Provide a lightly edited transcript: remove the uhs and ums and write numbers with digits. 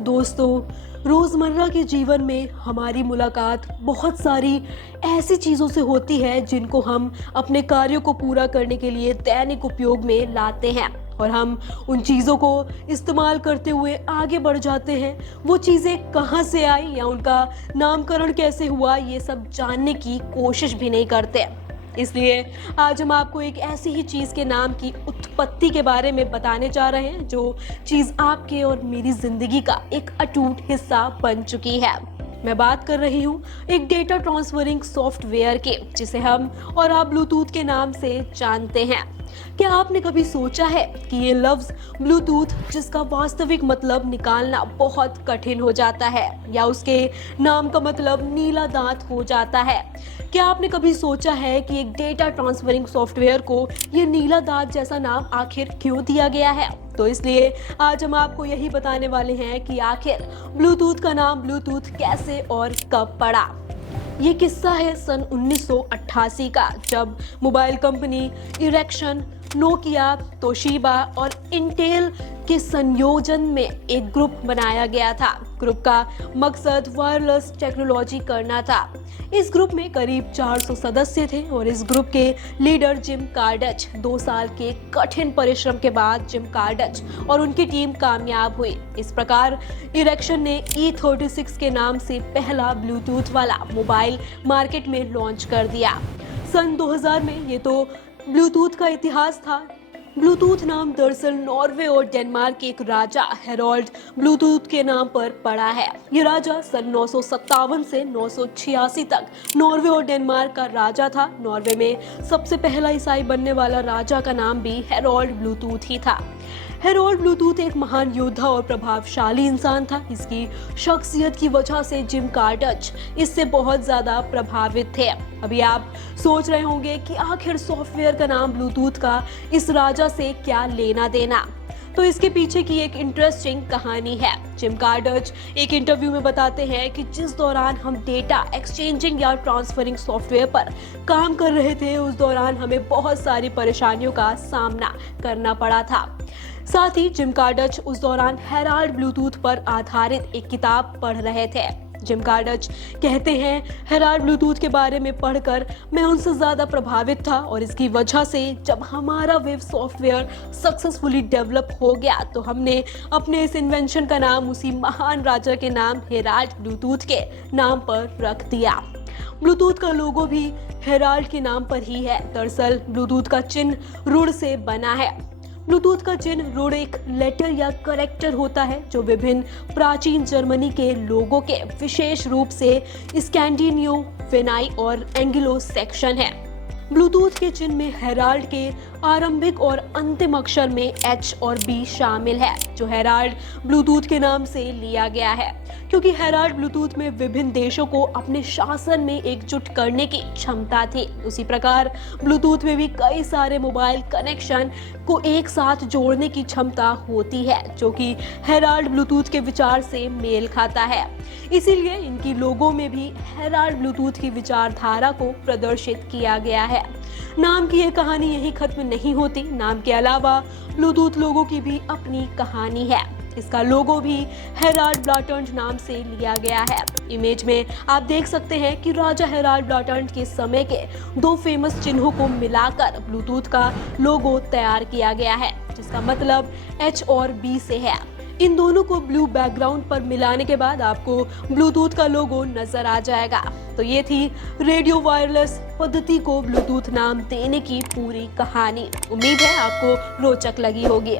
दोस्तों, रोज़मर्रा के जीवन में हमारी मुलाकात बहुत सारी ऐसी चीज़ों से होती है जिनको हम अपने कार्यों को पूरा करने के लिए दैनिक उपयोग में लाते हैं और हम उन चीज़ों को इस्तेमाल करते हुए आगे बढ़ जाते हैं। वो चीज़ें कहाँ से आई या उनका नामकरण कैसे हुआ, ये सब जानने की कोशिश भी नहीं करते। इसलिए आज हम आपको एक ऐसी ही चीज़ के नाम की उत्पत्ति के बारे में बताने जा रहे हैं जो चीज़ आपके और मेरी ज़िंदगी का एक अटूट हिस्सा बन चुकी है। मैं बात कर रही हूँ एक डेटा ट्रांसफरिंग सॉफ्टवेयर के, जिसे हम और आप ब्लूटूथ के नाम से जानते हैं। क्या आपने कभी सोचा है कि ये लफ्ज़ ब्लूटूथ, जिसका वास्तविक मतलब निकालना बहुत कठिन हो जाता है, या उसके नाम का मतलब नीला दांत हो जाता है? क्या आपने कभी सोचा है कि एक डेटा ट्रांसफरिंग सॉफ्टवेयर को ये नीला दांत जैसा नाम आखिर क्यों दिया गया है? तो इसलिए आज हम आपको यही बताने वाले हैं कि आखिर ब्लूटूथ का नाम ब्लूटूथ कैसे और कब पड़ा। ये किस्सा है सन 1988 का, जब mobile company erection, Nokia, Toshiba और इंटेल के संयोजन में एक ग्रुप बनाया गया था। ग्रुप का मकसद वायरलेस टेक्नोलॉजी करना था। इस ग्रुप में करीब 400 सदस्य थे और इस ग्रुप के लीडर जिम कार्डच। 2 साल के कठिन परिश्रम के बाद जिम कार्डच और उनकी टीम कामयाब हुई। इस प्रकार इरेक्शन ने E36 के नाम से पहला ब्लूटूथ वाला मोबाइल मार्केट में लॉन्च कर दिया। सन 2000 में ये तो ब्लूटूथ का इतिहास था। ब्लूटूथ नाम दरअसल नॉर्वे और डेनमार्क के एक राजा हेरोल्ड ब्लूटूथ के नाम पर पड़ा है। ये राजा सन 957 से 986 तक नॉर्वे और डेनमार्क का राजा था। नॉर्वे में सबसे पहला ईसाई बनने वाला राजा का नाम भी हेरोल्ड ब्लूटूथ ही था। हेरोल्ड ब्लूटूथ एक महान योद्धा और प्रभावशाली इंसान था। इसकी शख्सियत की वजह से जिम कार्डच इससे बहुत ज्यादा प्रभावित थे। अभी आप सोच रहे होंगे कि आखिर सॉफ्टवेयर का नाम ब्लूटूथ का इस राजा से क्या लेना देना। तो इसके पीछे की एक इंटरेस्टिंग कहानी है। जिम कार्डच एक इंटरव्यू में बताते हैं कि जिस दौरान हम डेटा एक्सचेंजिंग या ट्रांसफरिंग सॉफ्टवेयर पर काम कर रहे थे, उस दौरान हमें बहुत सारी परेशानियों का सामना करना पड़ा था। साथ ही जिम कार्डच उस दौरान हेराल्ड ब्लूटूथ पर आधारित एक किताब पढ़ रहे थे। जिम कार्डच कहते हैं, हेराल्ड ब्लूटूथ के बारे में पढ़कर मैं उनसे ज़्यादा प्रभावित था और इसकी वजह से जब हमारा वेब सॉफ्टवेयर सक्सेसफुली डेवलप हो गया तो हमने अपने इस इन्वेंशन का नाम उसी महान राजा के नाम हेराल्ड ब्लूटूथ के नाम पर रख दिया। ब्लूटूथ का लोगो भी हेराल्ड के नाम पर ही है। दरअसल ब्लूटूथ का चिन्ह रुड़ से बना है। ब्लूटूथ का चिन्ह रुड़ एक लेटर या करेक्टर होता है जो विभिन्न प्राचीन जर्मनी के लोगों के, विशेष रूप से स्कैंडिनेवियन, वेनाई और एंग्लो सेक्शन है। ब्लूटूथ के चिन्ह में हेराल्ड के आरंभिक और अंतिम अक्षर में H और B शामिल है, जो हेराल्ड ब्लूटूथ के नाम से लिया गया है, क्योंकि हेराल्ड ब्लूटूथ में विभिन्न देशों को अपने शासन में एकजुट करने की क्षमता थी। उसी प्रकार ब्लूटूथ में भी कई सारे मोबाइल कनेक्शन को एक साथ जोड़ने की क्षमता होती है, जो कि हेराल्ड ब्लूटूथ के विचार से मेल खाता है। इसीलिए इनकी लोगों में भी हेराल्ड ब्लूटूथ की विचारधारा को प्रदर्शित किया गया है। नाम की ये कहानी यही खत्म नहीं होती। नाम के अलावा ब्लूटूथ लोगो की भी अपनी कहानी है। इसका लोगो भी हेराल्ड ब्लॉटर्न नाम से लिया गया है। इमेज में आप देख सकते हैं कि राजा हेराल्ड ब्लॉटर्न के समय के 2 फेमस चिन्हों को मिलाकर ब्लूटूथ का लोगो तैयार किया गया है, जिसका मतलब H और B से है। इन दोनों को ब्लू बैकग्राउंड पर मिलाने के बाद आपको ब्लूटूथ का लोगो नजर आ जाएगा। तो ये थी रेडियो वायरलेस पद्धति को ब्लूटूथ नाम देने की पूरी कहानी। उम्मीद है आपको रोचक लगी होगी।